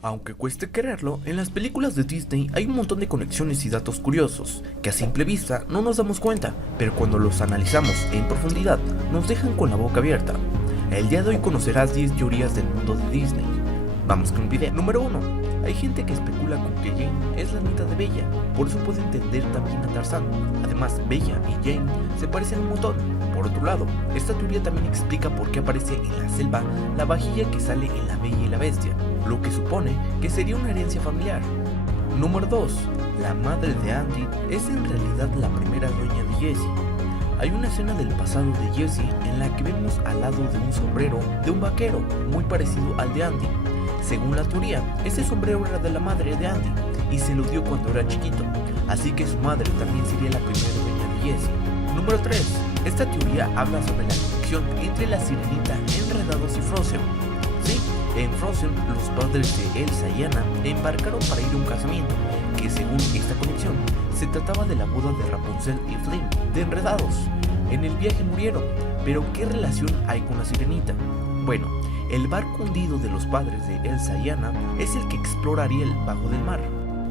Aunque cueste creerlo, en las películas de Disney hay un montón de conexiones y datos curiosos, que a simple vista no nos damos cuenta, pero cuando los analizamos en profundidad, nos dejan con la boca abierta. El día de hoy conocerás 10 teorías del mundo de Disney. Vamos con el video. Número 1. Hay gente que especula con que Jane es la nieta de Bella, por eso puede entender también a Tarzán. Además, Bella y Jane se parecen un montón. Por otro lado, esta teoría también explica por qué aparece en la selva la vajilla que sale en La Bella y la Bestia, lo que supone que sería una herencia familiar. Número 2. La madre de Andy es en realidad la primera dueña de Jessie. Hay una escena del pasado de Jessie en la que vemos al lado de un sombrero de un vaquero muy parecido al de Andy. Según la teoría, ese sombrero era de la madre de Andy y se lo dio cuando era chiquito, así que su madre también sería la primera dueña de Jessie. Número 3. Esta teoría habla sobre la conexión entre la Sirenita, Enredados y Frozen. Sí, en Frozen los padres de Elsa y Anna embarcaron para ir a un casamiento, que según esta conexión se trataba de la boda de Rapunzel y Flynn, de Enredados. En el viaje murieron, pero ¿qué relación hay con la Sirenita? Bueno, el barco hundido de los padres de Elsa y Anna es el que explora Ariel bajo del mar.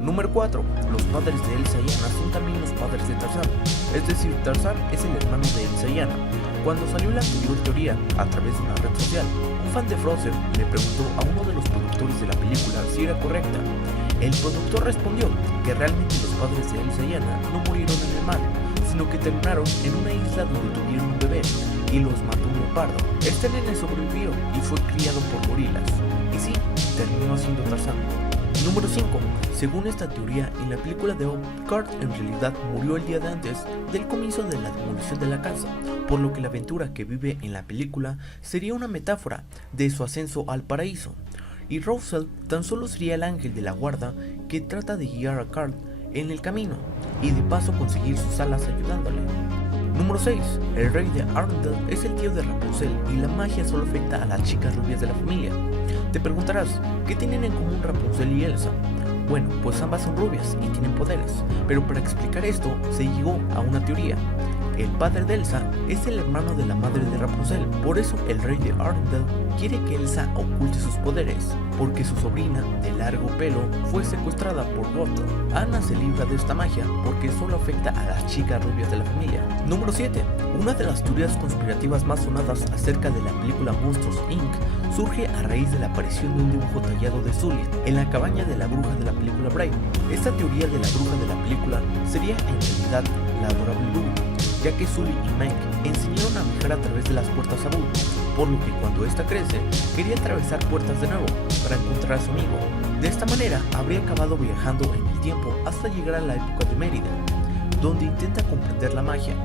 Número 4. Los padres de Elsa y Anna son también los padres de Tarzán, es decir, Tarzán es el hermano de Elsa y Anna. Cuando salió la anterior teoría a través de una red social, un fan de Frozen le preguntó a uno de los productores de la película si era correcta. El productor respondió que realmente los padres de Elsa y Anna no murieron en el mar, sino que terminaron en una isla donde tuvieron un bebé y los mató un leopardo. Este nene sobrevivió y fue criado por gorilas. Y sí, terminó siendo Tarzán. Número 5. Según esta teoría, en la película de Up, Kurt en realidad murió el día de antes del comienzo de la demolición de la casa, por lo que la aventura que vive en la película sería una metáfora de su ascenso al paraíso. Y Russell tan solo sería el ángel de la guarda que trata de guiar a Kurt en el camino y de paso conseguir sus alas ayudándole. Número 6. El rey de Arendelle es el tío de Rapunzel y la magia solo afecta a las chicas rubias de la familia. Te preguntarás, ¿qué tienen en común Rapunzel y Elsa? Bueno, pues ambas son rubias y tienen poderes, pero para explicar esto se llegó a una teoría. El padre de Elsa es el hermano de la madre de Rapunzel, por eso el rey de Arendelle quiere que Elsa oculte sus poderes, porque su sobrina de largo pelo fue secuestrada por Gothel. Anna se libra de esta magia porque solo afecta a las chicas rubias de la familia. Número 7. Una de las teorías conspirativas más sonadas acerca de la película Monsters Inc. surge a raíz de la aparición de un dibujo tallado de Sully en la cabaña de la bruja de la película Brave. Esta teoría de la bruja de la película sería en realidad la adorable Lulu, ya que Sully y Meg enseñaron a viajar a través de las puertas a Boo, por lo que cuando ésta crece, quería atravesar puertas de nuevo para encontrar a su amigo. De esta manera, habría acabado viajando en el tiempo hasta llegar a la época de Mérida, donde intenta comprender la magia.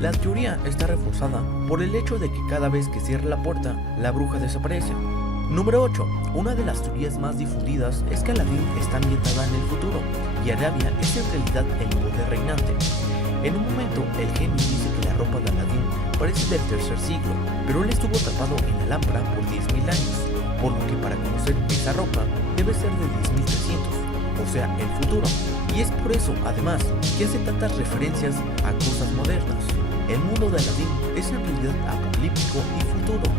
La teoría está reforzada por el hecho de que cada vez que cierra la puerta, la bruja desaparece. Número 8. Una de las teorías más difundidas es que Aladdin está ambientada en el futuro, y Arabia es en realidad el poder reinante. En un momento, el genio dice que la ropa de Aladdin parece del tercer siglo, pero él estuvo tapado en la lámpara por 10.000 años, por lo que para conocer esa ropa debe ser de 10.300, o sea, el futuro. Y es por eso, además, que hace tantas referencias a cosas modernas. El mundo de Aladdin es en realidad apocalíptico y futuro.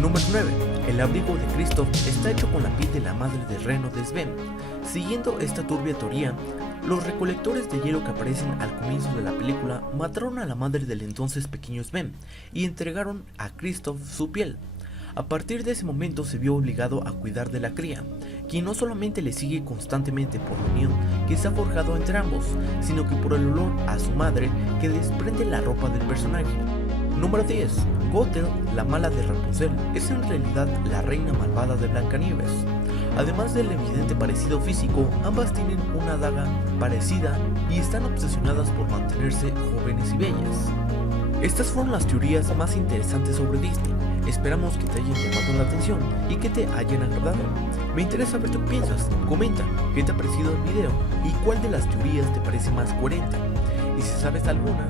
Número 9. El abrigo de Kristoff está hecho con la piel de la madre de Reno de Sven. Siguiendo esta turbia teoría, los recolectores de hielo que aparecen al comienzo de la película mataron a la madre del entonces pequeño Sven y entregaron a Kristoff su piel. A partir de ese momento se vio obligado a cuidar de la cría, quien no solamente le sigue constantemente por la unión que se ha forjado entre ambos, sino que por el olor a su madre que desprende la ropa del personaje. Número 10. Gothel, la mala de Rapunzel, es en realidad la reina malvada de Blancanieves. Además del evidente parecido físico, ambas tienen una daga parecida y están obsesionadas por mantenerse jóvenes y bellas. Estas fueron las teorías más interesantes sobre Disney. Esperamos que te hayan llamado la atención y que te hayan agradado. Me interesa ver qué piensas. Comenta qué te ha parecido el video y cuál de las teorías te parece más coherente. Y si sabes alguna,